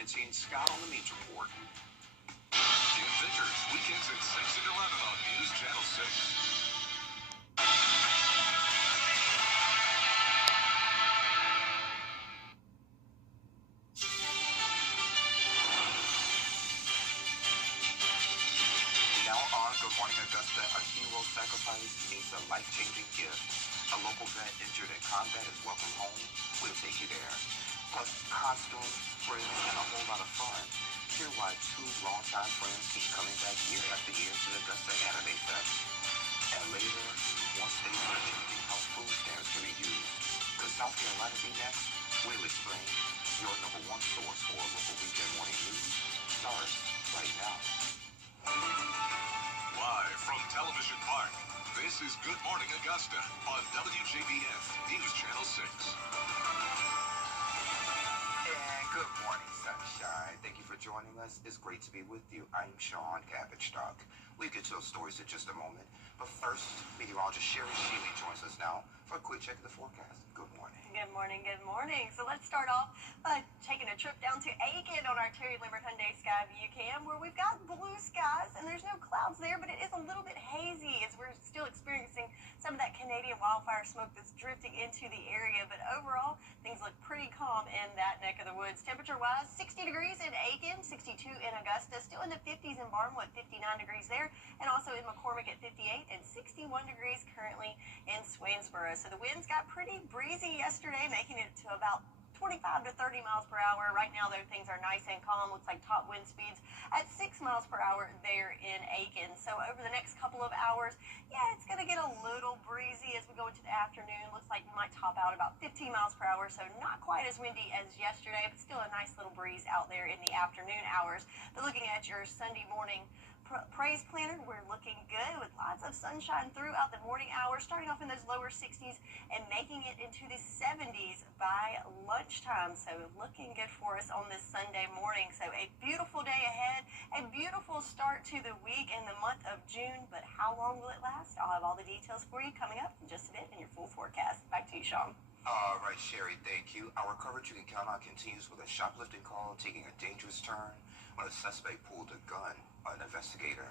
Francine Scott on the Meets Report. Jim Vickers, weekends at 6 and 11 on News Channel 6. Good morning, Augusta. A hero sacrifice means a life-changing gift. A local vet injured in combat is welcome home. We'll take you there. Plus, costumes, friends, and a whole lot of fun. Hear why two longtime friends keep coming back year after year to the Augusta Anime Fest. And later, more states are changing how food stamps can be used. Could South Carolina be next? We'll explain. Your number one source for local weekend morning news starts right now. Live from Television Park, this is Good Morning Augusta on WJBF News Channel 6. And good morning, sunshine. Thank you for joining us. It's great to be with you. I'm Sean Cabbage-Stock. We'll get to those stories in just a moment. But first, meteorologist Sherry Sheely joins us now for a quick check of the forecast. Good morning. Good morning, good morning. So let's start off by taking a trip down to Aiken on our Terry Limbert Hyundai Skyview Cam, where we've got blue skies and there's no clouds there, but it is a little bit hazy as we're still experiencing some of that Canadian wildfire smoke that's drifting into the area. But overall, things look pretty calm in that neck of the woods. Temperature-wise, 60 degrees in Aiken, 62 in Augusta, still in the 50s in Barnwood, 59 degrees there, and also in McCormick at 58 and 61 degrees currently in Swainsboro. So the winds got pretty breezy yesterday, making it to about 25 to 30 miles per hour. Right now, though, things are nice and calm. Looks like top wind speeds at 6 miles per hour there in Aiken. So over the next couple of hours, yeah, it's going to get a little breezy as we go into the afternoon. Looks like we might top out about 15 miles per hour, so not quite as windy as yesterday, but still a nice little breeze out there in the afternoon hours. But looking at your Sunday morning praise planner, we're looking good with lots of sunshine throughout the morning hours, starting off in those lower 60s and making it into the 70s by lunchtime. So looking good for us on this Sunday morning. So a beautiful day ahead, a beautiful start to the week in the month of June. But how long will it last? I'll have all the details for you coming up in just a bit in your full forecast. Back to you, Sean. All right, Sherry, thank you. Our coverage you can count on continues with a shoplifting call taking a dangerous turn when a suspect pulled a gun on an investigator.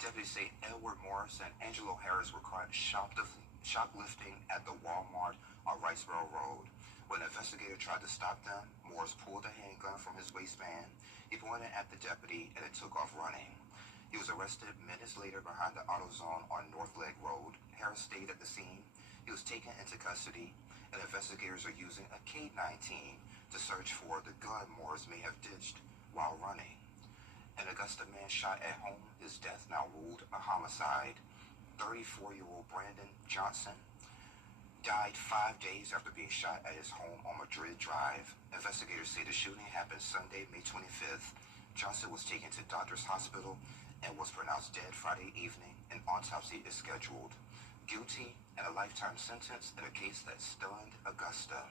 Deputies say Edward Morris and Angelo Harris were caught shoplifting at the Walmart on Riceboro Road. When an investigator tried to stop them, Morris pulled a handgun from his waistband. He pointed at the deputy and it took off running. He was arrested minutes later behind the AutoZone on North Leg Road. Harris stayed at the scene. He was taken into custody, and investigators are using a K-9 team to search for the gun Morris may have ditched while running. An Augusta man shot at home, his death now ruled a homicide. 34-year-old Brandon Johnson died 5 days after being shot at his home on Madrid Drive. Investigators say the shooting happened Sunday, May 25th. Johnson was taken to Doctors Hospital and was pronounced dead Friday evening. An autopsy is scheduled. Guilty and a lifetime sentence in a case that stunned Augusta.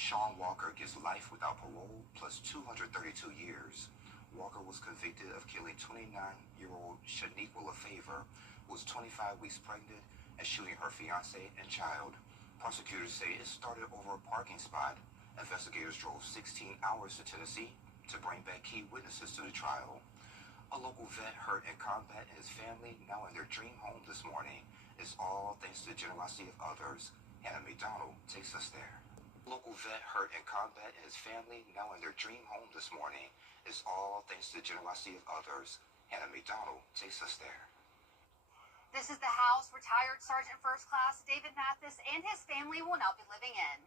Sean Walker gets life without parole plus 232 years. Walker was convicted of killing 29-year-old Shaniqua LaFavor, who was 25 weeks pregnant, and shooting her fiancé and child. Prosecutors say it started over a parking spot. Investigators drove 16 hours to Tennessee to bring back key witnesses to the trial. A local vet hurt in combat and his family now in their dream home this morning. It's all thanks to the generosity of others. Hannah McDonald takes us there. Local vet hurt in combat and his family now in their dream home this morning. It's all thanks to the generosity of others. Hannah McDonald takes us there. This is the house retired Sergeant First Class David Mathis and his family will now be living in.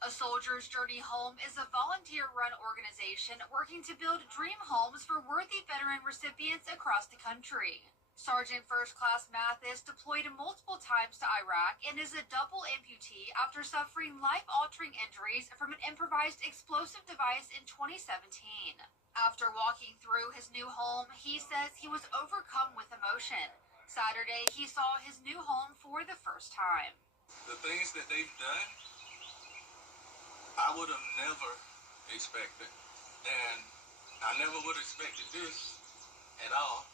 A Soldier's Journey Home is a volunteer-run organization working to build dream homes for worthy veteran recipients across the country. Sergeant First Class Mathis deployed multiple times to Iraq and is a double amputee after suffering life-altering injuries from an improvised explosive device in 2017. After walking through his new home, he says he was overcome with emotion. Saturday, he saw his new home for the first time. The things that they've done, I would have never expected. And I never would have expected this at all.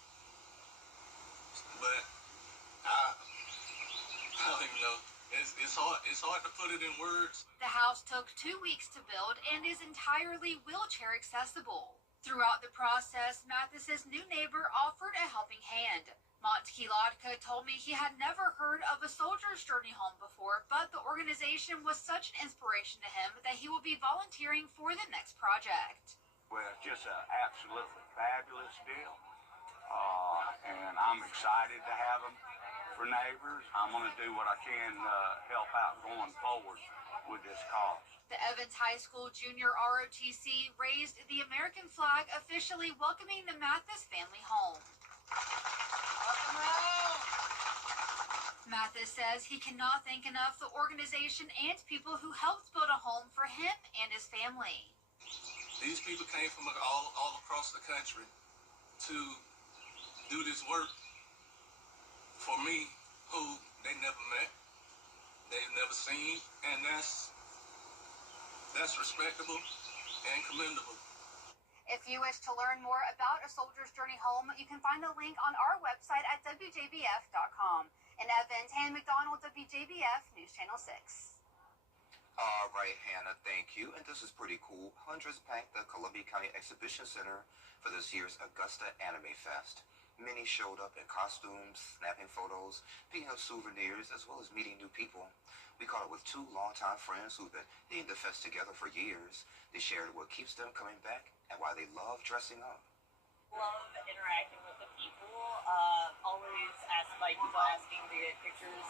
But I don't even know It's hard to put it in words. The house took 2 weeks to build and is entirely wheelchair accessible. Throughout the process, Mathis's new neighbor offered a helping hand. Monty Lodka told me he had never heard of a soldier's journey home before, but the organization was such an inspiration to him that he will be volunteering for the next project. Well, it's just an absolutely fabulous deal, and I'm excited to have them for neighbors. I'm going to do what I can to help out going forward with this cause. The Evans High School Junior ROTC raised the American flag, officially welcoming the Mathis family home. Mathis says he cannot thank enough the organization and people who helped build a home for him and his family. These people came from all across the country to do this work for me, who they never met, they've never seen, and that's respectable and commendable. If you wish to learn more about A Soldier's Journey Home, you can find the link on our website at WJBF.com. In Evans, Hannah McDonald, WJBF News Channel 6. All right, Hannah, thank you. And this is pretty cool. Hundreds packed the Columbia County Exhibition Center for this year's Augusta Anime Fest. Many showed up in costumes, snapping photos, picking up souvenirs, as well as meeting new people. We caught up with two longtime friends who've been hitting the fest together for years. They shared what keeps them coming back and why they love dressing up. Love interacting with the people. Always people asking to get pictures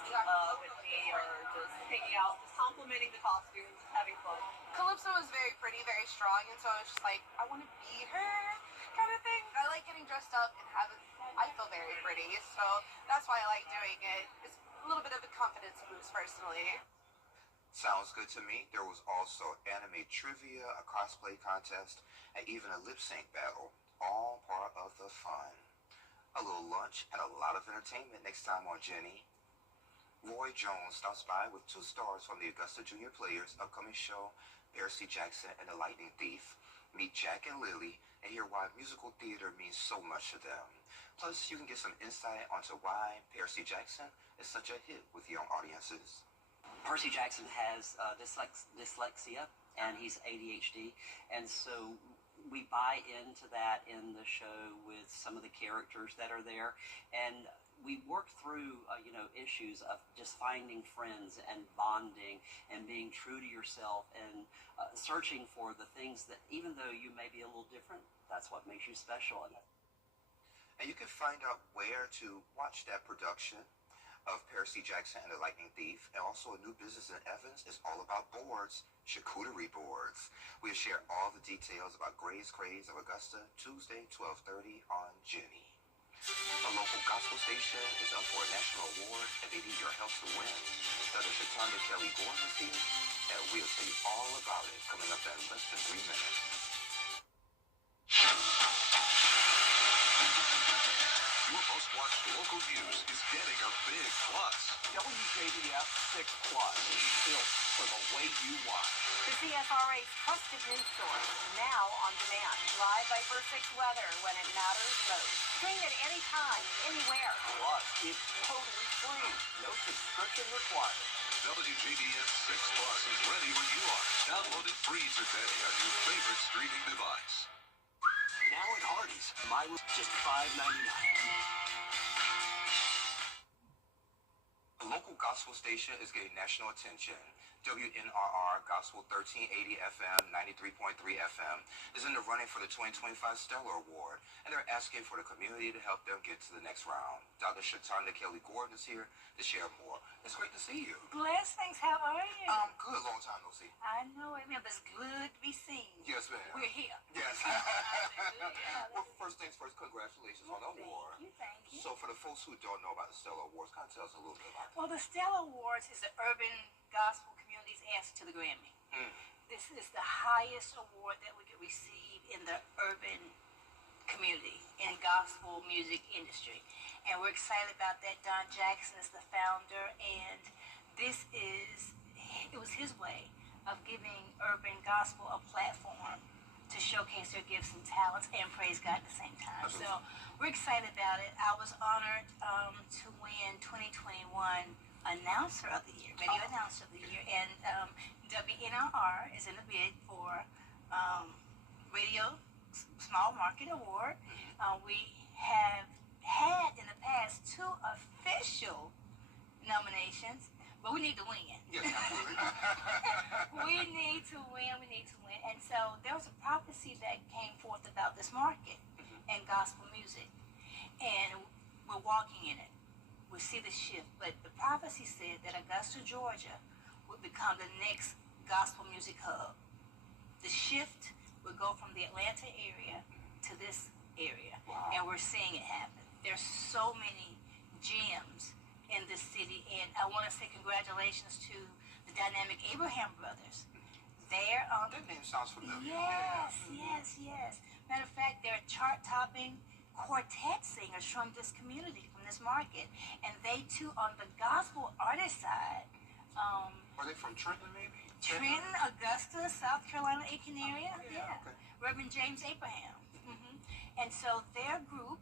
with me, or just hanging out, just complimenting the costumes, just having fun. Calypso is very pretty, very strong, and so I was just like, I want to be her kind of thing. I like getting dressed up and I feel very pretty, so that's why I like doing it. It's a little bit of a confidence boost personally. Sounds good to me. There was also anime trivia, a cosplay contest, and even a lip sync battle. All part of the fun. A little lunch and a lot of entertainment next time on Jenny. Roy Jones stops by with 2 stars from the Augusta Junior Players' upcoming show, Percy Jackson and the Lightning Thief. Meet Jack and Lily and hear why musical theater means so much to them. Plus, you can get some insight onto why Percy Jackson is such a hit with young audiences. Percy Jackson has dyslexia, and he's ADHD, and so we buy into that in the show with some of the characters that are there, and we work through issues of just finding friends and bonding and being true to yourself and searching for the things that, even though you may be a little different, that's what makes you special. And you can find out where to watch that production of Percy Jackson and the Lightning Thief, and also a new business in Evans is all about boards, charcuterie boards. We'll share all the details about Gray's Craze of Augusta, Tuesday, 12:30 on Jenny. A local gospel station is up for a national award, and they need your help to win. Dr. Shatanya Kelly Gordon is here, and we'll tell you all about it coming up in less than 3 minutes. Your most watched local news is getting a big plus. WJBF 6 Plus is built for the way you watch. The CSRA's trusted news source, now on demand. Live by First 6 weather when it matters most. Stream at any time, anywhere. Plus, it's totally free. No subscription required. WJBF 6 Plus is ready when you are. Download it free today on your favorite streaming device. Now at Hardee's, my room just $5.99. A local gospel station is getting national attention. WNRR Gospel 1380 FM, 93.3 FM is in the running for the 2025 Stellar Award, and they're asking for the community to help them get to the next round. Dr. Shatanya Kelly Gordon is here to share more. It's great to see you. Blessed, thanks. How are you? Good. Long time no see. I know it, man, but it's good to be seen. Yes, ma'am. We're here. Yes. Well, first things first, congratulations on the award. Thank you. So for the folks who don't know about the Stellar Awards, kind of tell us a little bit about that. Well, the Stellar Awards is the urban gospel community's answer to the Grammy. This is the highest award that we could receive in the urban community in gospel music industry, and we're excited about that. Don Jackson is the founder, and it was his way of giving urban gospel a platform to showcase their gifts and talents and praise God at the same time. So we're excited about it. I was honored to win 2021 Announcer of the Year, Radio Announcer of the Year, and WNRR is in the bid for Radio Small Market Award. We have had in the past 2 official nominations, but we need to win. Yes, absolutely. We need to win. And so there was a prophecy that came forth about this market and gospel music, and we're walking in it. We see the shift, but the prophecy said that Augusta, Georgia would become the next gospel music hub. The shift would go from the Atlanta area to this area, and we're seeing it happen. There's so many gems in this city, and I want to say congratulations to the Dynamic Abraham brothers. They're That name sounds familiar. Yes. Matter of fact, they're chart-topping quartet singers from this community, from this market, and they too on the gospel artist side. Are they from Trenton, maybe? Trenton, Augusta, South Carolina, Aiken area. Yeah. Okay. Reverend James Abraham. And so their group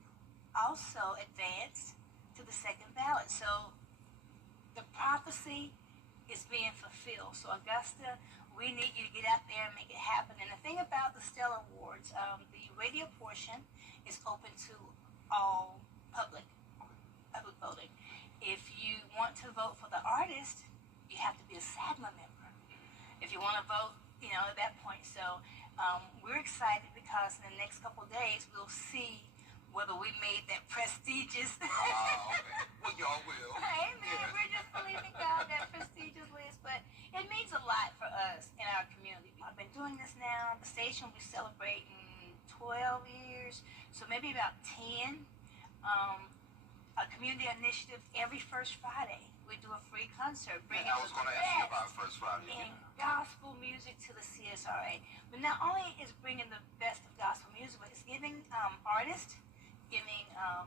also advanced to the second ballot. So the prophecy is being fulfilled. So Augusta, we need you to get out there and make it happen. And the thing about the Stellar Awards, the radio portion is open to all public voting. If you want to vote for the artist, you have to be a SAGMA member. If you want to vote, at that point. So we're excited because in the next couple of days, we'll see whether we made that prestigious. Okay. Well, y'all will. Amen. Yeah. We're just believing God that prestigious list, but it means a lot for us in our community. I've been doing this now. The station will be celebrating 12 years, so maybe about 10. A community initiative every first Friday. We do a free concert. I was going to ask you about First Friday. And gospel music to the CSRA. But not only is bringing the best of gospel music, but it's giving artists, giving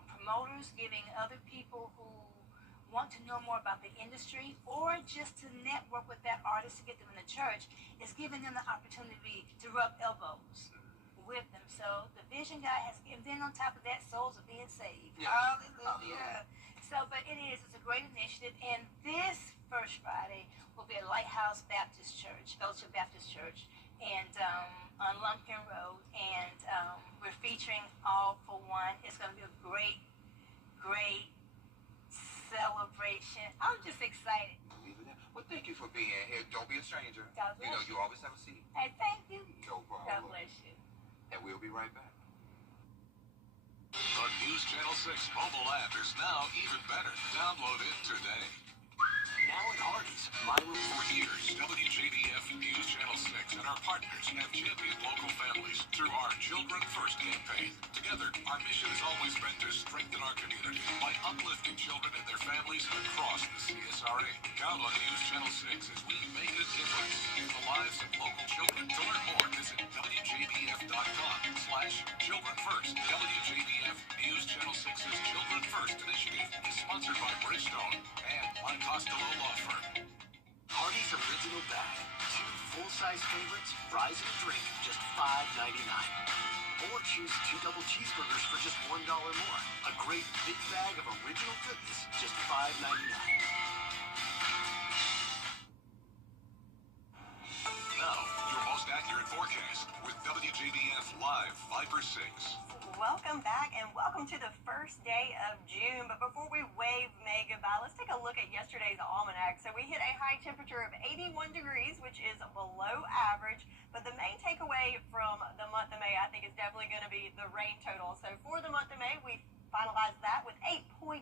promoters, giving other people who want to know more about the industry or just to network with that artist to get them in the church. It's giving them the opportunity to rub elbows with them. So the vision God has given. Then on top of that, souls are being saved. Yeah. Hallelujah. So, but it's a great initiative. And this first Friday will be at Lighthouse Baptist Church, Fellowship Baptist Church, and on Lumpkin Road. And we're featuring All for One. It's going to be a great celebration. I'm just excited. Well, thank you for being here. Don't be a stranger. God bless you always have a seat. Hey, thank you. No problem. God bless you. And we'll be right back. The News Channel 6 mobile app is now even better. Download it today. Now at Hardee's, For years, WJBF News Channel 6 and our partners have championed local families through our Children First campaign. Together, our mission has always been to strengthen our community by uplifting children and their families across the CSRA. Count on News Channel 6 as we make a difference in the lives of local children. To learn more, visit WJBF.com/Children First. WJBF News Channel 6's Children First initiative is sponsored by Bridgestone and Mike Costello Law Firm. Hardee's Original Bag. 2 full-size favorites, fries and a drink, just $5.99. Or choose 2 double cheeseburgers for just $1 more. A great big bag of original goodness, just $5.99. Now, your most accurate forecast with WJBF Live Viper 6. Welcome back and welcome to the first day of June. But before we wave May goodbye, let's take a look at yesterday's almanac. So we hit a high temperature of 81 degrees, which is below average. But the main takeaway from the month of May, I think, is definitely going to be the rain total. So for the month of May, we finalized that with 8.66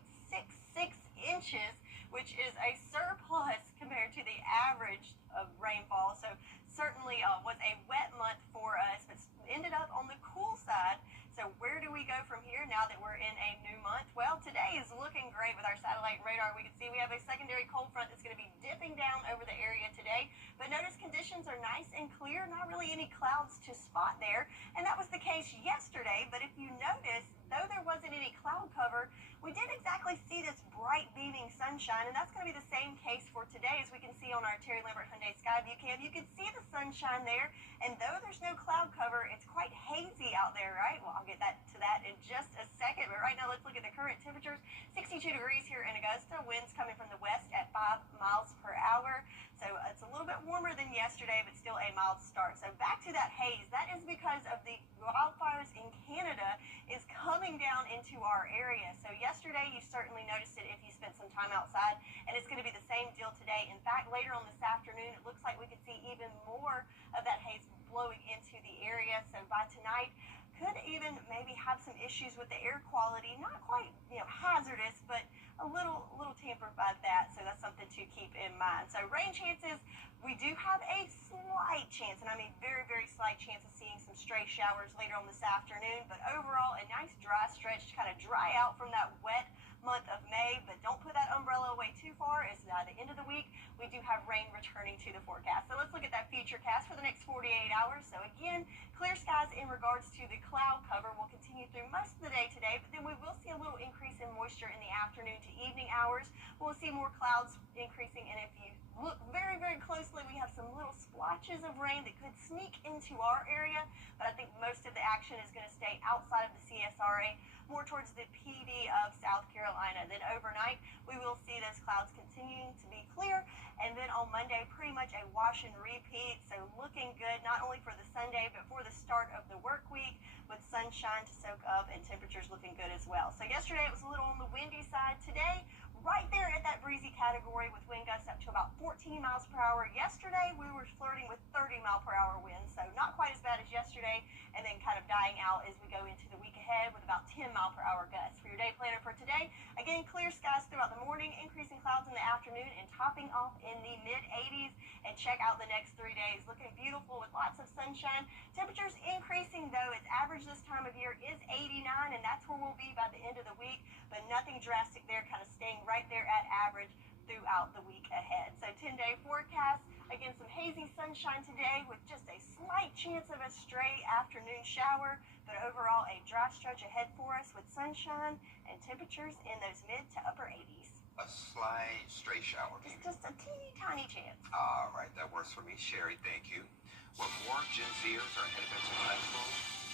inches, which is a surplus compared to the average of rainfall. So certainly was a wet month for us, but ended up on the cool side. So where do we go from here now that we're in a new month? Well, today is looking great with our satellite radar. We can see we have a secondary cold front that's going to be dipping down over the area today. But notice conditions are nice and clear, not really any clouds to spot there. And that was the case yesterday. But if you notice, though there wasn't any cloud cover, we didn't exactly see this bright beaming sunshine, and that's going to be the same case for today. As we can see on our Terry Lambert Hyundai Skyview cam, you can see the sunshine there, and though there's no cloud cover, it's quite hazy out there, right? Well, I'll get to that in just a second, but right now let's look at the current temperatures. 62 degrees here in Augusta, winds coming from the west at 5 miles per hour. So it's a little bit warmer than yesterday, but still a mild start. So back to that haze. That is because of the wildfires in Canada is coming down into our area. So yesterday you certainly noticed it if you spent some time outside, and it's going to be the same deal today. In fact, later on this afternoon, it looks like we could see even more of that haze blowing into the area. So by tonight, could even maybe have some issues with the air quality. Not quite, hazardous, but a little tampered by that. So that's something to keep in mind. So rain chances, we do have a slight chance, and I mean very, very slight chance of seeing some stray showers later on this afternoon. But overall, a nice dry stretch to kind of dry out from that wet month of May, but don't put that umbrella away too far, as by the end of the week we do have rain returning to the forecast. So let's look at that future cast for the next 48 hours. So again, clear skies in regards to the cloud cover will continue through most of the day today, but then we will see a little increase in moisture in the afternoon to evening hours. We'll see more clouds increasing, and if you look very, very closely, we have some little splotches of rain that could sneak into our area, but I think most of the action is going to stay outside of the CSRA, more towards the PD of South Carolina. Then overnight, we will see those clouds continuing to be clear, and then on Monday, pretty much a wash and repeat. So looking good, not only for the Sunday, but for the start of the work week, with sunshine to soak up and temperatures looking good as well. So yesterday, it was a little on the windy side. Today, right there at that breezy category with wind gusts up to about 14 miles per hour. Yesterday, we were flirting with 30 mile per hour winds, so not quite as bad as yesterday, and then kind of dying out as we go into the week ahead with about 10 mile per hour gusts. For your day planner for today, again, clear skies throughout the morning, increasing clouds in the afternoon, and topping off in the mid-80s. And check out the next 3 days, looking beautiful with lots of sunshine. Temperatures increasing, though. Its average this time of year is 89, and that's where we'll be by the end of the week, but nothing drastic there, kind of staying right there at average throughout the week ahead. So 10-day forecast, again, some hazy sunshine today with just a slight chance of a stray afternoon shower, but overall a dry stretch ahead for us with sunshine and temperatures in those mid to upper 80s. A slight stray shower. It's just a teeny tiny chance. All right, that works for me, Sherry. Thank you. Well, more Gen Zers are headed into classroom,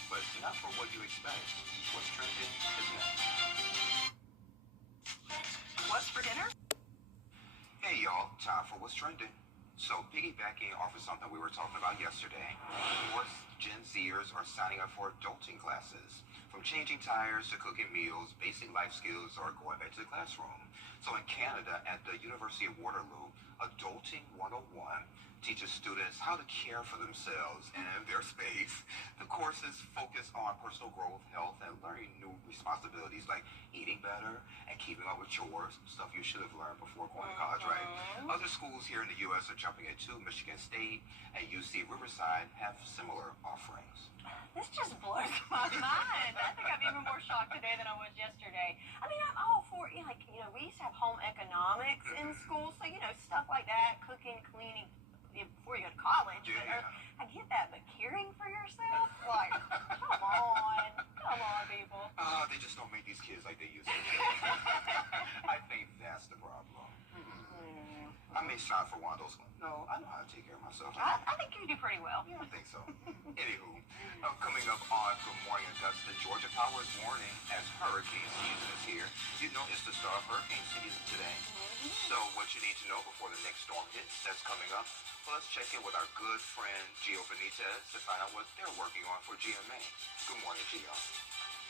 but not for what you expect. What's trending is next. What's for dinner? Hey, y'all. Time for what's trending. So, piggybacking off of something we were talking about yesterday, more Gen Zers are signing up for adulting classes. From changing tires to cooking meals, basic life skills are going back to the classroom. So in Canada, at the University of Waterloo, Adulting 101 teaches students how to care for themselves and their space. The courses focus on personal growth, health, and learning new responsibilities like eating better and keeping up with chores, stuff you should have learned before going to college, right? Other schools here in the U.S. are jumping into. Michigan State and UC Riverside have similar offerings. This just blows my mind. I think I'm even more shocked today than I was yesterday. I mean, I'm all for, we used to have home economics in school, so, stuff like that, cooking, cleaning, before you go to college. Yeah. I get that, but caring for yourself? Like, come on, people. They just don't make these kids like they used to. I think that's the problem. I may sign for one of those. No, I know how to take care of myself. I think you do pretty well. Yeah, I think so. Anywho, coming up on Good Morning Augusta, Georgia Power is warning as hurricane season is here. You know it's the start of hurricane season today. So what you need to know before the next storm hits that's coming up, well, let's check in with our good friend Gio Benitez to find out what they're working on for GMA. Good morning, Gio.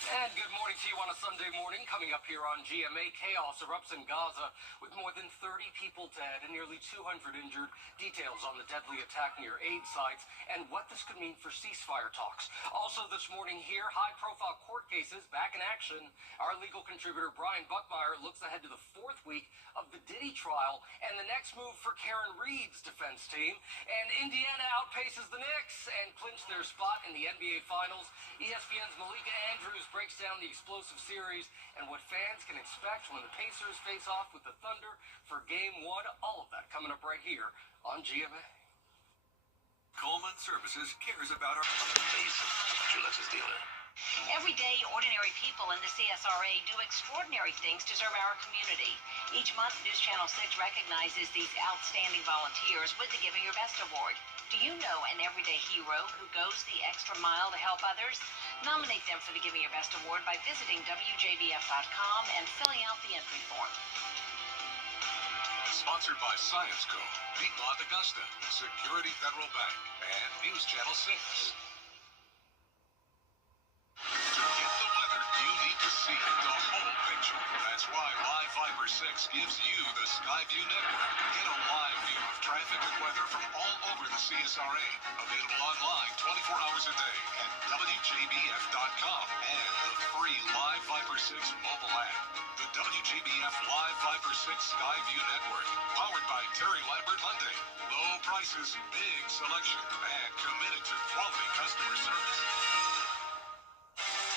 And good morning to you on a Sunday morning. Coming up here on GMA, chaos erupts in Gaza with more than 30 people dead and nearly 200 injured. Details on the deadly attack near aid sites and what this could mean for ceasefire talks. Also this morning here, high-profile court cases back in action. Our legal contributor Brian Buckmeyer looks ahead to the fourth week of the Diddy trial and the next move for Karen Reed's defense team. And Indiana outpaces the Knicks and clinched their spot in the NBA Finals. ESPN's Malika Andrews breaks down the explosive series and what fans can expect when the Pacers face off with the Thunder for Game 1. All of that coming up right here on GMA. Coleman Services cares about our face. Gillette's dealer. Every day, ordinary people in the CSRA do extraordinary things to serve our community. Each month, News Channel 6 recognizes these outstanding volunteers with the Giving Your Best Award. Do you know an everyday hero who goes the extra mile to help others? Nominate them for the Giving Your Best Award by visiting WJBF.com and filling out the entry form. Sponsored by Science Co., Piedmont Augusta, Security Federal Bank, and News Channel 6. To get the weather, you need to see the whole picture. That's why Live Fiber 6 gives you the Skyview network. Get a live view of traffic and weather from all over the CSRA. Available online 24 hours a day at WJBF.com and the free Live Fiber 6 mobile app. The WJBF Live Fiber 6 Skyview network, powered by Terry Lambert Hyundai. Low prices, big selection, and committed to quality customer service.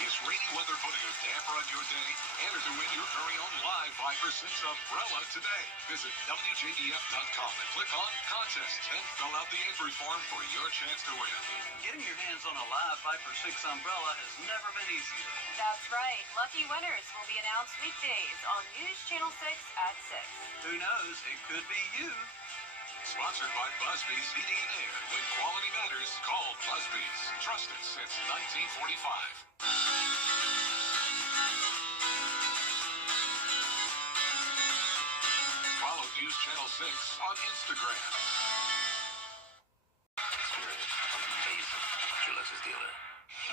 Is rainy weather putting a damper on your day? Enter to win your very own Live Viper 6 umbrella today. Visit WJBF.com and click on Contests and fill out the entry form for your chance to win. Getting your hands on a Live Viper 6 umbrella has never been easier. That's right. Lucky winners will be announced weekdays on News Channel 6 at 6. Who knows? It could be you. Sponsored by Busby's Heating and Air. When quality matters, call Busby's. Trusted since 1945. Follow News Channel 6 on Instagram. Experience amazing. Julius' dealer.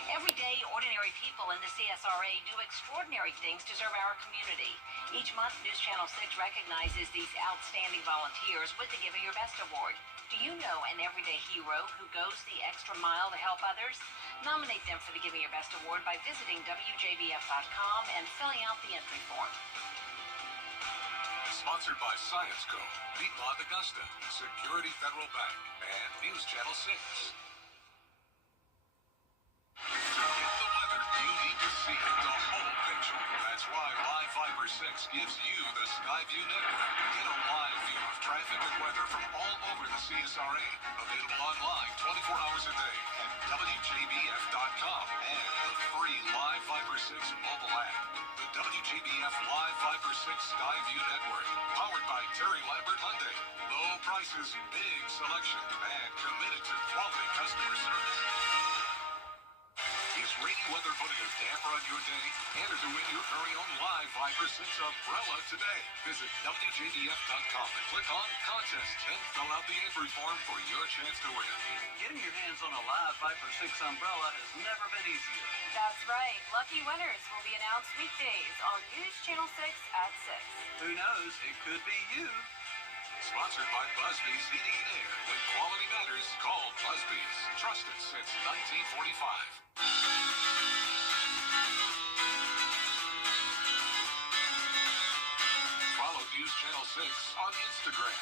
Every day, ordinary people in the CSRA do extraordinary things to serve our community. Each month, News Channel 6 recognizes these outstanding volunteers with the Giving Your Best Award. Do you know an everyday hero who goes the extra mile to help others? Nominate them for the Giving Your Best Award by visiting WJBF.com and filling out the entry form. Sponsored by Science Co., Piedmont Augusta, Security Federal Bank, and News Channel 6. To get the weather, you need to see the whole picture. That's why Live Fiber 6 gives you the Skyview network. Get a live view of traffic and weather from all over the CSRA. Available online 24 hours a day at WJBF.com and the free Live Fiber 6 mobile app. The WJBF Live Fiber 6 Skyview network, powered by Terry Lambert Hyundai. Low prices, big selection, and committed to quality customer service. Is rainy weather putting a damper on your day? Enter to win your very own Live Viper 6 umbrella today. Visit WJBF.com and click on Contests and fill out the entry form for your chance to win. Getting your hands on a Live Viper 6 umbrella has never been easier. That's right. Lucky winners will be announced weekdays on News Channel 6 at 6. Who knows? It could be you. Sponsored by Busby's Heating and Air. When quality matters, call Busby's. Trusted since 1945. Follow News Channel 6 on Instagram.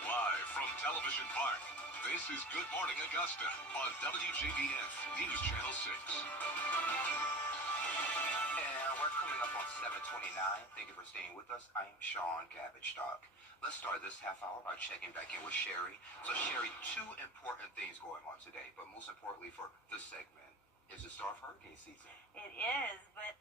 Live from Television Park, this is Good Morning Augusta on WJBF News Channel 6. And we're coming up on 7:29. Thank you for staying with us. I'm Sean Cabbage-Stock. Let's start this half hour by checking back in with Sherry. So, Sherry, two important things going on today, but most importantly for this segment is the start of hurricane season. It is, but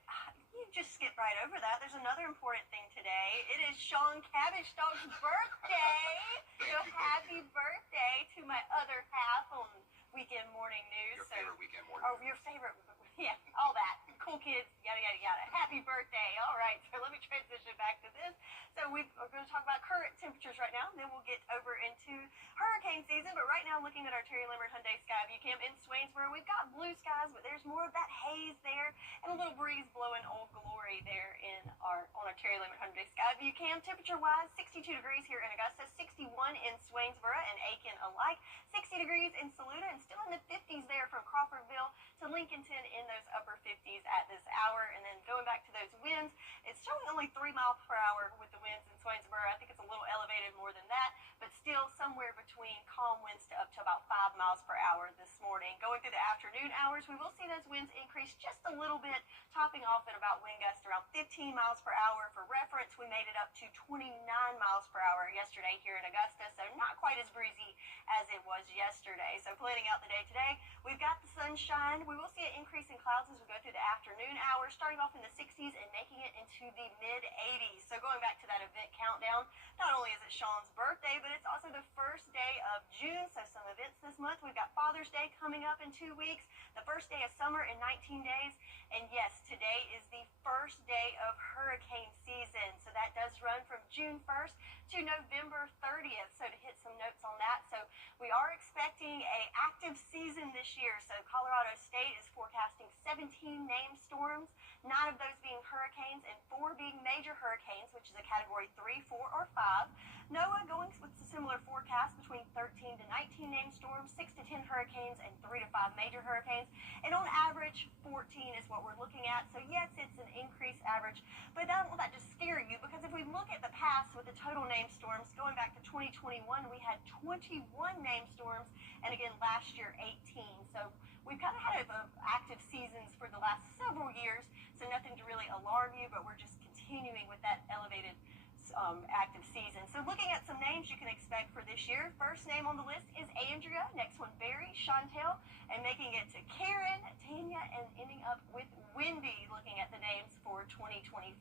you just skip right over that. There's another important thing today. It is Sean Cabbage-Stock's birthday. So happy birthday to my other half on Weekend Morning News. Your favorite Weekend Morning News. Your favorite, yeah, all that. Cool kids, yada, yada, yada. Happy birthday. All right, so let me transition back to this. So we're going to talk about current temperatures right now, and then we'll get over into hurricane season. But right now, looking at our Terry Lambert Hyundai Skyview Cam in Swainsboro, we've got blue skies, but there's more of that haze there, and a little breeze blowing Old Glory there on our Terry Lambert Hyundai Skyview Cam. Temperature-wise, 62 degrees here in Augusta, 61 in Swainsboro and Aiken alike, 60 degrees in Saluda, and still in the 50s there from Crawfordville to Lincolnton in those upper 50s at this hour. And then going back to those winds, it's showing only 3 miles per hour with the winds in Swainsboro. I think it's a little elevated more than that, but still somewhere between calm winds to up to about 5 miles per hour this morning. Going through the afternoon hours, we will see those winds increase just a little bit, topping off at about wind gusts around 15 miles per hour. For reference, we made it up to 29 miles per hour yesterday here in Augusta, so not quite as breezy as it was yesterday. So planning out the day today, we've got the sunshine. We will see an increase in clouds as we go through the afternoon hours, starting off in the 60s and making it into the mid-80s. So going back to that event countdown, not only is it Sean's birthday, but it's also the first day of June, so some events this month. We've got Father's Day coming up in 2 weeks, the first day of summer in 19 days, and yes, today is the first day of hurricane season, so that does run from June 1st to November 30th, so to hit some notes on that. So we are expecting an active season this year, so Colorado State is forecasting 17 named storms, 9 of those being hurricanes and 4 being major hurricanes, which is a category 3, 4, or 5. NOAA going with a similar forecast between 13 to 19 named storms, 6 to 10 hurricanes, and 3 to 5 major hurricanes. And on average, 14 is what we're looking at. So yes, it's an increased average, but I don't want that to scare you, because if we look at the past with the total named storms, going back to 2021, we had 21 named storms, and again, last year, 18. So we've kind of had active seasons for the last several years, so nothing to really alarm you, but we're just continuing with that elevated active season. So looking at some names you can expect for this year. First name on the list is Andrea, next one Barry, Chantel, and making it to Karen, Tanya, and ending up with Wendy, looking at the names for 2025.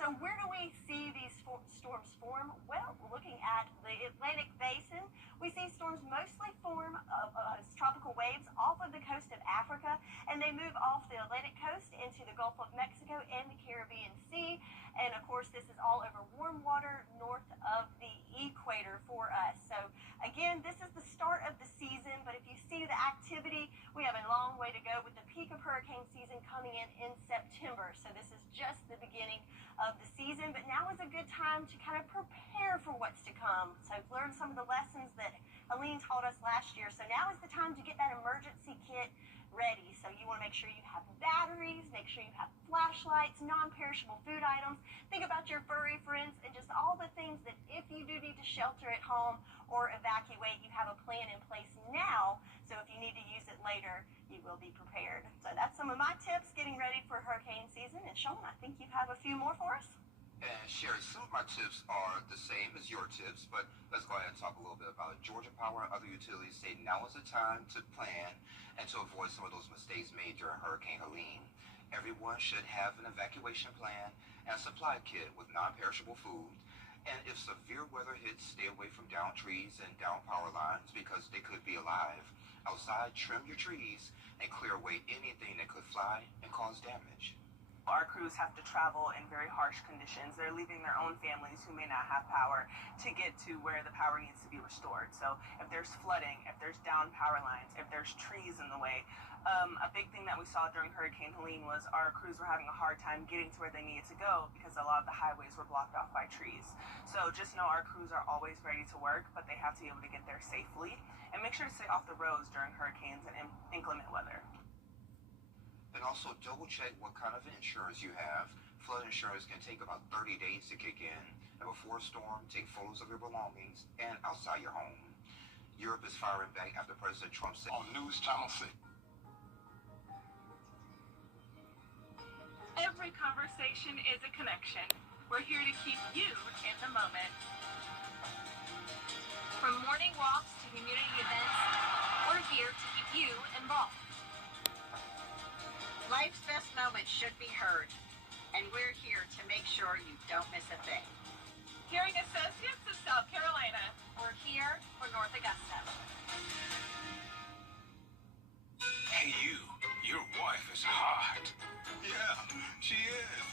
So where do we see these storms form? Well, looking at the Atlantic Basin, we see storms mostly form as tropical waves off of the coast of Africa, and they move off the Atlantic coast into the Gulf of Mexico and the Caribbean Sea. And of course, this is all over warm water north of the equator for us. So again, this is the start of the season, but if you see the activity, we have a long way to go with the peak of hurricane season coming in September. So this is just the beginning of the season, but now is a good time to kind of prepare for what's to come. So learn some of the lessons that Aline taught us last year. So now is the time to get that emergency kit ready. So you want to make sure you have batteries, make sure you have flashlights, non-perishable food items. Think about your furry friends and just all the things that if you do need to shelter at home or evacuate, you have a plan in place now. So if you need to use it later, you will be prepared. So that's some of my tips getting ready for hurricane season. And Sean, I think you have a few more for us. And Sherry, some of my tips are the same as your tips, but let's go ahead and talk a little bit about it. Georgia Power and other utilities say now is the time to plan and to avoid some of those mistakes made during Hurricane Helene. Everyone should have an evacuation plan and a supply kit with non-perishable food. And if severe weather hits, stay away from downed trees and down power lines because they could be alive. Outside, trim your trees and clear away anything that could fly and cause damage. Our crews have to travel in very harsh conditions. They're leaving their own families who may not have power to get to where the power needs to be restored. So if there's flooding, if there's down power lines, if there's trees in the way, a big thing that we saw during Hurricane Helene was our crews were having a hard time getting to where they needed to go because a lot of the highways were blocked off by trees. So just know our crews are always ready to work, but they have to be able to get there safely. And make sure to stay off the roads during hurricanes and inclement weather. And also double check what kind of insurance you have. Flood insurance can take about 30 days to kick in. And before a storm, take photos of your belongings and outside your home. Europe is firing back after President Trump said On News Channel 6. Every conversation is a connection. We're here to keep you in the moment. From morning walks to community events, we're here to keep you involved. Life's best moments should be heard, and we're here to make sure you don't miss a thing. Hearing Associates of South Carolina. We're here for North Augusta. Hey, your wife is hot. Yeah, she is.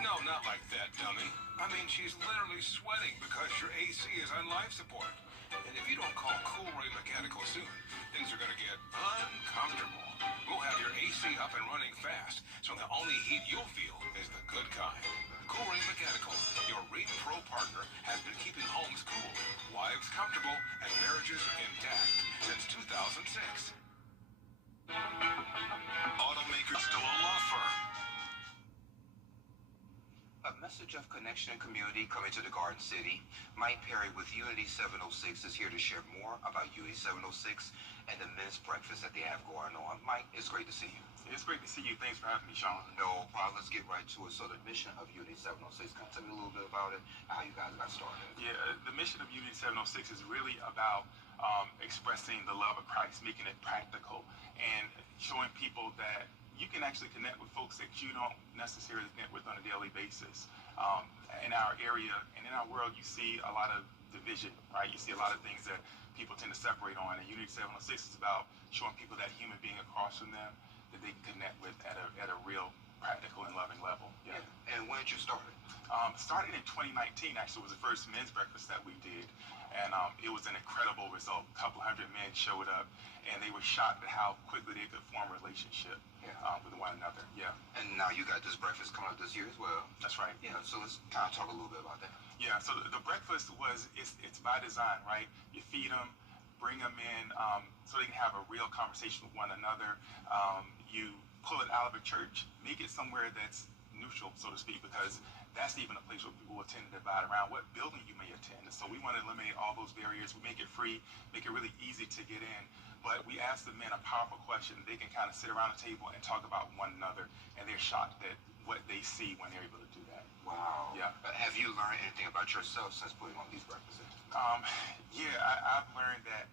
No, not like that, dummy. I mean, she's literally sweating because your AC is on life support. And if you don't call Cool Ray Mechanical soon, things are going to get uncomfortable. We'll have your AC up and running fast, so the only heat you'll feel is the good kind. Cool Ray Mechanical, your Rate Pro partner, has been keeping homes cool, wives comfortable, and marriages intact since 2006. Automaker still a law firm. A message of connection and community coming to the Garden City. Mike Perry with Unity 706 is here to share more about Unity 706 and the men's breakfast that they have going on. Mike, it's great to see you. It's great to see you. Thanks for having me, Sean. No problem. Let's get right to it. So the mission of Unity 706, can you tell me a little bit about it, how you guys got started? Yeah, the mission of Unity 706 is really about expressing the love of Christ, making it practical, and showing people that you can actually connect with folks that you don't necessarily connect with on a daily basis. In our area and in our world, you see a lot of division, right? You see a lot of things that people tend to separate on, and Unity 706 is about showing people that human being across from them that they can connect with at a real practical and loving level. Yeah. And when did you start it? Started in 2019, actually, was the first men's breakfast that we did. And it was an incredible result. A couple hundred men showed up, and they were shocked at how quickly they could form a relationship with one another. Yeah. And now you got this breakfast coming up this year as well. That's right. Yeah, so let's kind of talk a little bit about that. Yeah, so the breakfast it's by design, right? You feed them, bring them in so they can have a real conversation with one another. You pull it out of a church, make it somewhere that's neutral, so to speak, because that's even a place where people will tend to divide around what building you may attend. And so we want to eliminate all those barriers. We make it free, make it really easy to get in. But we ask the men a powerful question. They can kind of sit around a table and talk about one another, and they're shocked at what they see when they're able to do that. Wow. Yeah. Have you learned anything about yourself since putting on these breakfasts? I've learned that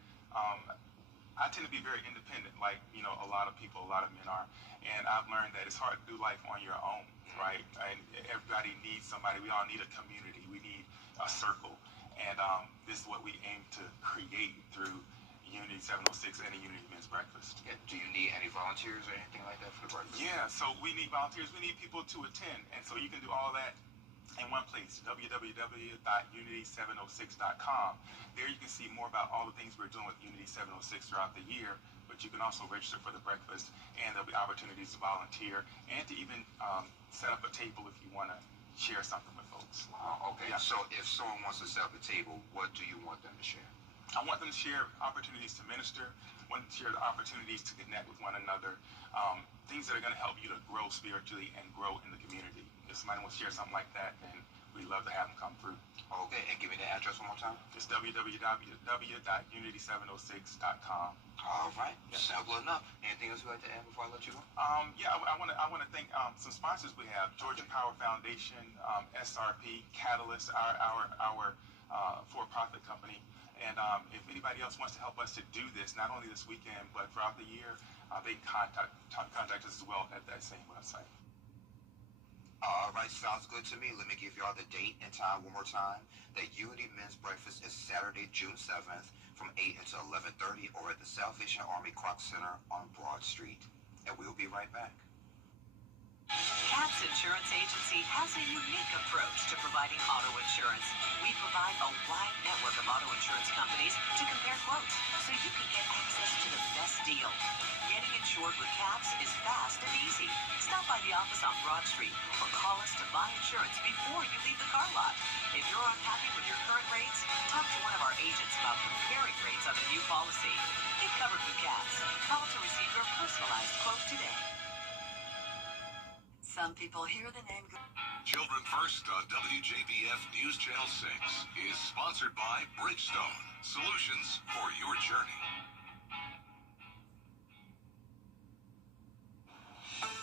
I tend to be very independent, like, a lot of people, a lot of men are. And I've learned that it's hard to do life on your own, right? And everybody needs somebody. We all need a community. We need a circle. And this is what we aim to create through Unity 706 and the Unity Men's Breakfast. Yeah. Do you need any volunteers or anything like that for the breakfast? Yeah, so we need volunteers. We need people to attend. And so you can do all that in one place, www.unity706.com. There you can see more about all the things we're doing with Unity 706 throughout the year, but you can also register for the breakfast, and there'll be opportunities to volunteer and to even set up a table if you want to share something with folks. Wow, okay. Yeah. So if someone wants to set up a table, what do you want them to share? I want them to share opportunities to minister, want them to share the opportunities to connect with one another, things that are going to help you to grow spiritually and grow in the community. If somebody wants to share something like that, then we'd love to have them come through. Okay, and give me the address one more time. It's www.unity706.com. All right, Yeah. simple enough. Anything else you'd like to add before I let you go? I want to thank some sponsors we have: Georgia Power Foundation, SRP, Catalyst, our for-profit company. And if anybody else wants to help us to do this, not only this weekend but throughout the year, they can contact us as well at that same website. All right, sounds good to me. Let me give y'all the date and time one more time. The Unity Men's Breakfast is Saturday, June 7th from 8 until 11:30 over at the Salvation Army Kroc Center on Broad Street. And we'll be right back. Cap's Insurance Agency has a unique approach to providing auto insurance. We provide a wide network of auto insurance companies to compare quotes so you can get access to the best deal. Getting insured with Caps is fast and easy. Stop by the office on Broad Street or call us to buy insurance before you leave the car lot. If you're unhappy with your current rates, talk to one of our agents about comparing rates on a new policy. Get covered with Caps. Call to receive your personalized quote today. Some people hear the name. Children First on WJBF News Channel 6 is sponsored by Bridgestone, solutions for your journey.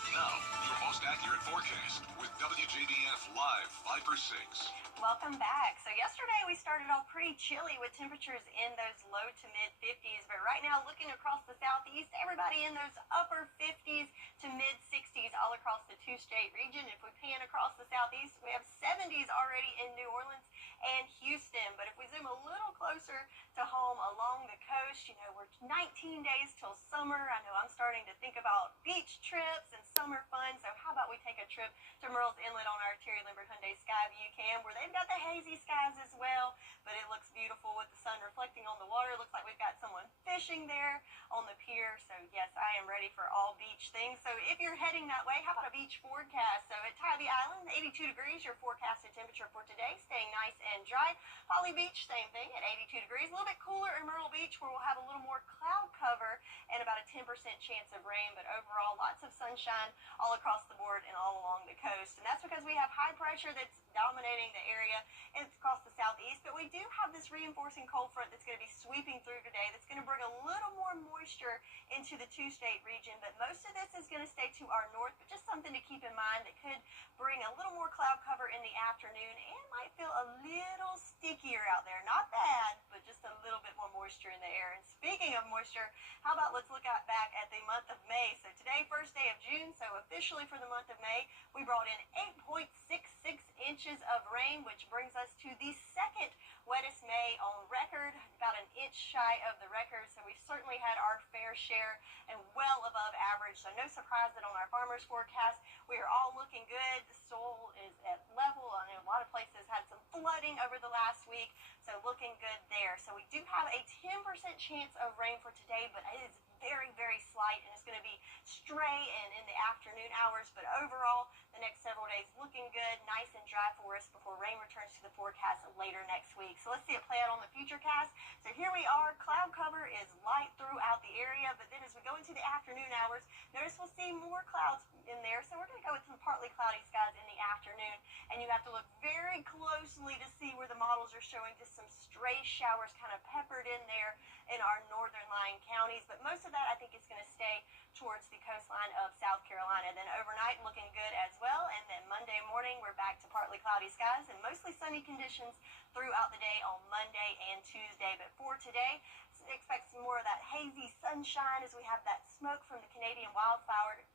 Now, your most accurate forecast with WJBF Live 5/6. Welcome back. So yesterday we started off pretty chilly with temperatures in those low to mid 50s, but right now looking across the southeast, everybody in those upper 50s to mid 60s all across the two-state region. If we pan across the southeast, we have 70s already in New Orleans and Houston. But if we zoom a little closer to home along the coast, we're 19 days till summer. I know I'm starting to think about beach trips and summer fun. So how about we take a trip to Murrells Inlet on our Terry Lambert Hyundai Skyview Cam, where they've got the hazy skies as well, but it looks beautiful with the sun reflecting on the water. Looks like we've got someone fishing there on the pier. So yes, I am ready for all beach things. So if you're heading that way, how about a beach forecast? So at Tybee Island, 82 degrees, your forecasted temperature for today, staying nice and dry. Holly Beach, same thing at 82 degrees. A little bit cooler in Myrtle Beach, where we'll have a little more cloud cover and about a 10% chance of rain, but overall lots of sunshine all across the board and all along the coast. And that's because we have high pressure that's dominating the area and it's across the southeast. But we do have this reinforcing cold front that's going to be sweeping through today that's going to bring a little more moisture into the two-state region. But most of this is going to stay to our north, but just something to keep in mind that could bring a little more cloud cover in the afternoon and might feel a little stickier out there. Not bad, but just a little bit more moisture in the air. And speaking of moisture, how about let's look back at the month of May. So today, first day of June, so officially for the month of May, we brought in 8.66 inches of rain, which brings us to the second wettest May on record, about an inch shy of the record. So we certainly had our fair share and well above average. So no surprise that on our farmers forecast, we are all looking good. The soil is at level. I know a lot of places had some flooding over the last week, so looking good there. So we do have a 10% chance of rain for today, but it is very, very slight, and it's going to be stray and in the afternoon hours. But overall, the next several days looking good, nice and dry for us before rain returns to the forecast later next week. So let's see it play out on the futurecast. So here we are. Cloud cover is light throughout the area, but then as we go into the afternoon hours, notice we'll see more clouds in there. So we're going to go with some partly cloudy skies in the afternoon, and you have to look very closely to see where the models are showing just some stray showers kind of peppered in there in our northern lying counties. But most of that, I think, is going to stay towards the coastline of South Carolina. Then overnight, looking good as well. And then Monday morning, we're back to partly cloudy skies and mostly sunny conditions throughout the day on Monday and Tuesday. But for today, expect some more of that hazy sunshine as we have that smoke from the Canadian wildfires.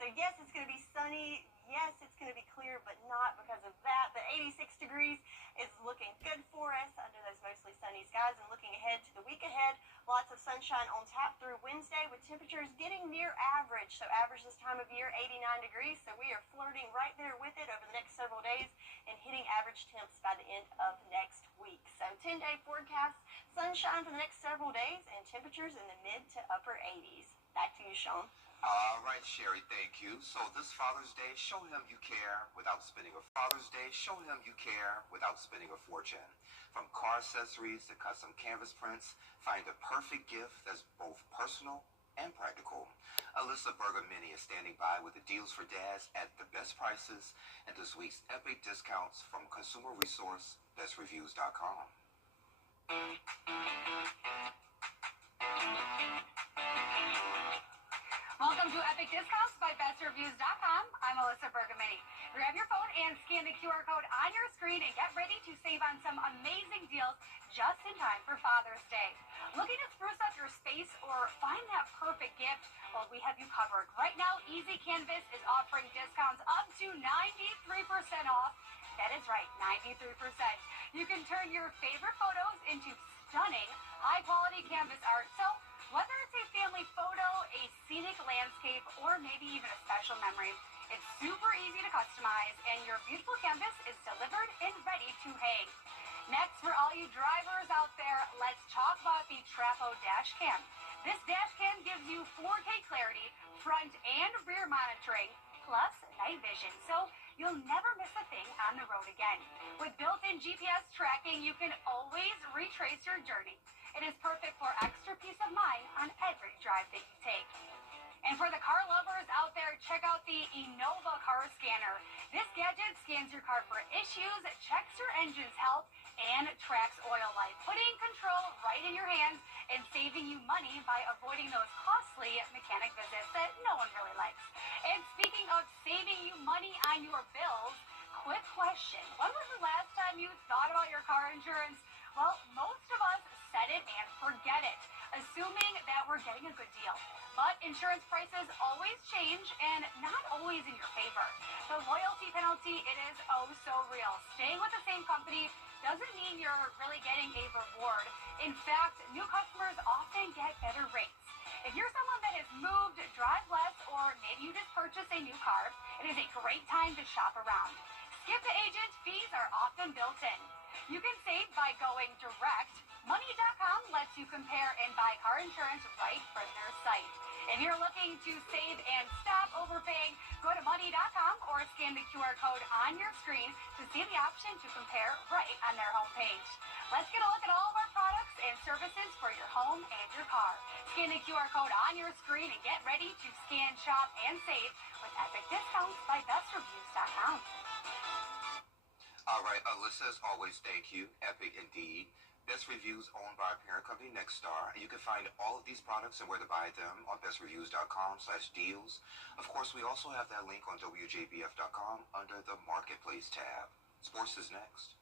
So yes, it's going to be sunny. Yes, it's going to be clear, but not because of that. But 86 degrees is looking good for us under those mostly sunny skies. And looking ahead to the week ahead, lots of sunshine on tap through Wednesday with temperatures getting near average. So average this time of year, 89 degrees. So we are flirting right there with it over the next several days and hitting average temps by the end of next week. So 10-day forecast, sunshine for the next several days and temperatures in the mid to upper 80s. Back to you, Sean. All right, Sherry, thank you. So this Father's Day, show him you care without spending a fortune. From car accessories to custom canvas prints, find the perfect gift that's both personal and practical. Alyssa Berger Mini is standing by with the deals for dads at the best prices and this week's epic discounts from consumer resource bestreviews.com. Welcome to Epic Discounts by BestReviews.com. I'm Alyssa Bergamini. Grab your phone and scan the QR code on your screen and get ready to save on some amazing deals just in time for Father's Day. Looking to spruce up your space or find that perfect gift? Well, we have you covered. Right now, Easy Canvas is offering discounts up to 93% off. That is right, 93%. You can turn your favorite photos into stunning, high-quality canvas art. So whether it's a family photo, a scenic landscape, or maybe even a special memory, it's super easy to customize, and your beautiful canvas is delivered and ready to hang. Next, for all you drivers out there, let's talk about the Trapo Dash Cam. This dash cam gives you 4K clarity, front and rear monitoring, plus night vision, so you'll never miss a thing on the road again. With built-in GPS tracking, you can always retrace your journey. It is perfect for extra peace of mind on every drive that you take. And for the car lovers out there, check out the Innova Car Scanner. This gadget scans your car for issues, checks your engine's health, and tracks oil life, putting control right in your hands and saving you money by avoiding those costly mechanic visits that no one really likes. And speaking of saving you money on your bills, quick question. When was the last time you thought about your car insurance? Well, most of us set it and forget it, assuming that we're getting a good deal. But insurance prices always change and not always in your favor. The loyalty penalty, it is oh so real. Staying with the same company doesn't mean you're really getting a reward. In fact, new customers often get better rates. If you're someone that has moved, drive less, or maybe you just purchased a new car, it is a great time to shop around. Skip the agent, fees are often built in. You can save by going direct. Money.com lets you compare and buy car insurance right from their site. If you're looking to save and stop overpaying, go to Money.com or scan the QR code on your screen to see the option to compare right on their homepage. Let's get a look at all of our products and services for your home and your car. Scan the QR code on your screen and get ready to scan, shop, and save with Epic Discounts by BestReviews.com. All right, Alyssa, as always, thank you. Epic indeed. Best Reviews owned by our parent company, Nextstar. And you can find all of these products and where to buy them on bestreviews.com/deals. Of course, we also have that link on WJBF.com under the Marketplace tab. Sports is next.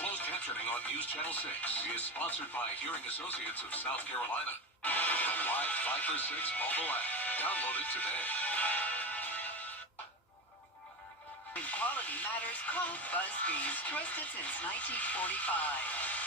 Closed captioning on News Channel 6 is sponsored by Hearing Associates of South Carolina. The live 5 for 6 mobile app. Download it today. When quality matters, call BuzzFees. Trusted since 1945.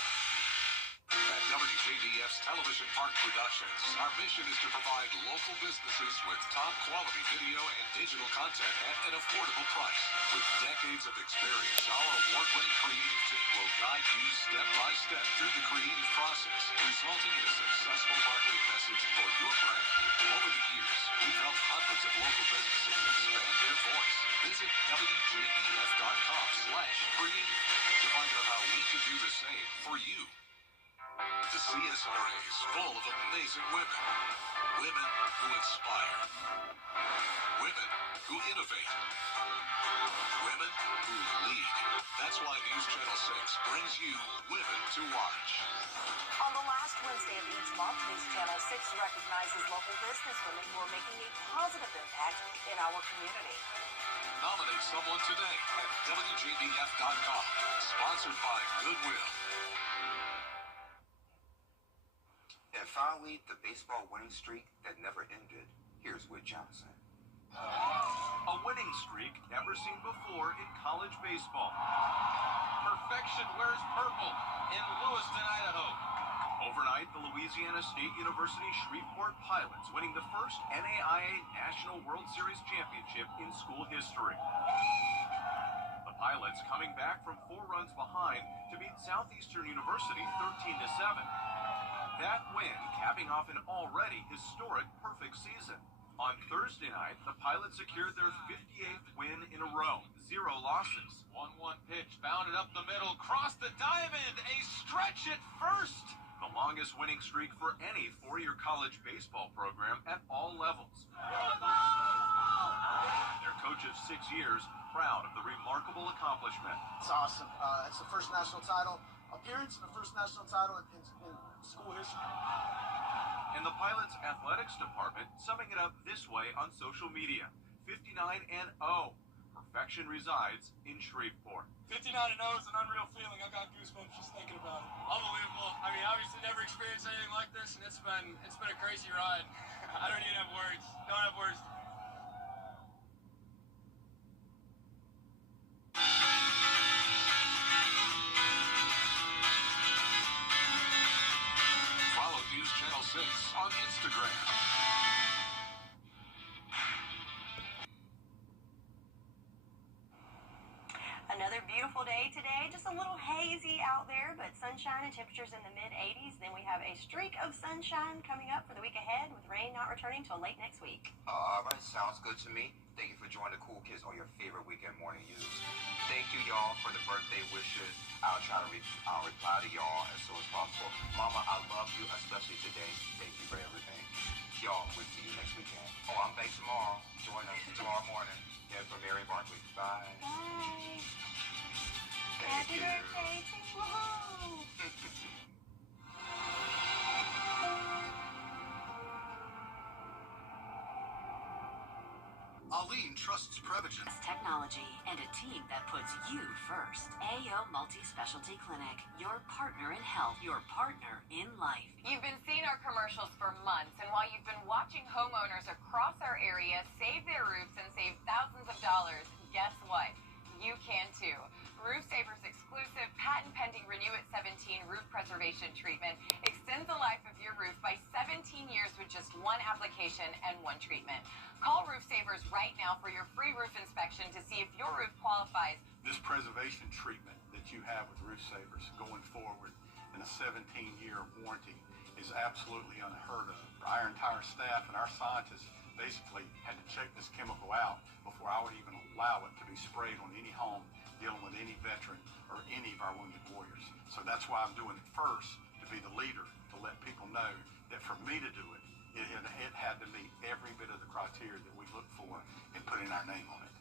At WJBF's Television Park Productions, our mission is to provide local businesses with top quality video and digital content at an affordable price. With decades of experience, our award-winning creative team will guide you step by step through the creative process, resulting in a successful marketing message for your brand. Over the years, we've helped hundreds of local businesses expand their voice. Visit WJBF.com/creative to find out how we can do the same for you. The CSRA is full of amazing women. Women who inspire. Women who innovate. Women who lead. That's why News Channel 6 brings you Women to Watch. On the last Wednesday of each month, News Channel 6 recognizes local businesswomen who are making a positive impact in our community. Nominate someone today at WJBF.com. Sponsored by Goodwill. And finally, the baseball winning streak that never ended. Here's Whit Johnson. A winning streak never seen before in college baseball. Perfection wears purple in Lewiston, Idaho. Overnight, the Louisiana State University Shreveport Pilots winning the first NAIA National World Series championship in school history. The Pilots coming back from 4 runs behind to beat Southeastern University 13-7. That win capping off an already historic perfect season. On Thursday night, the Pilots secured their 58th win in a row, 0 losses. 1-1 pitch, bounded up the middle, crossed the diamond, a stretch at first. The longest winning streak for any 4-year college baseball program at all levels. Their coach of 6 years, proud of the remarkable accomplishment. It's awesome. It's the first national title appearance and the first national title in school history. And the Pilots athletics department summing it up this way on social media. 59-0. Perfection resides in Shreveport. 59-0 is an unreal feeling. I got goosebumps just thinking about it. Unbelievable. I mean, obviously never experienced anything like this, and it's been a crazy ride. I don't even have words. Don't have words. Follow News Channel 6 on Instagram. Another beautiful day today, just a little hazy out there, but sunshine and temperatures in the mid-80s. Then we have a streak of sunshine coming up for the week ahead, with rain not returning till late next week. All right, sounds good to me. Thank you for joining the Cool Kids on your favorite weekend morning news. Thank you, y'all, for the birthday wishes. I'll try to reply to y'all as soon as possible. Mama, I love you, especially today. Thank you for everything. Y'all, we'll see you next weekend. Oh, I'm back tomorrow. Join us tomorrow morning. And for Mary Barkley. Bye. Bye. Thank Happy you. birthday to you. Aline trusts Prevagen. Technology and a team that puts you first. AO Multi-Specialty Clinic. Your partner in health. Your partner in life. You've been seeing our commercials for months, and while you've been watching homeowners across our area save their roofs and save thousands of dollars, guess what? You can too. Roof Saver's exclusive patent-pending Renew at 17 roof preservation treatment extends the life of your roof by 17 years with just 1 application and 1 treatment. Call Roof Savers right now for your free roof inspection to see if your roof qualifies. This preservation treatment that you have with Roof Savers going forward in a 17-year warranty is absolutely unheard of. Our entire staff and our scientists basically had to check this chemical out before I would even allow it to be sprayed on any home dealing with any veteran or any of our wounded warriors. So that's why I'm doing it first, to be the leader, to let people know that for me to do it, it had to meet every bit of the criteria that we look for in putting our name on it.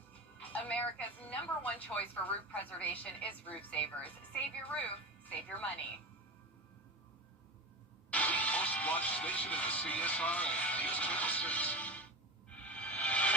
America. America's #1 choice for roof preservation is Roof Savers. Save your roof, save your money. The most watched station in the CSRA.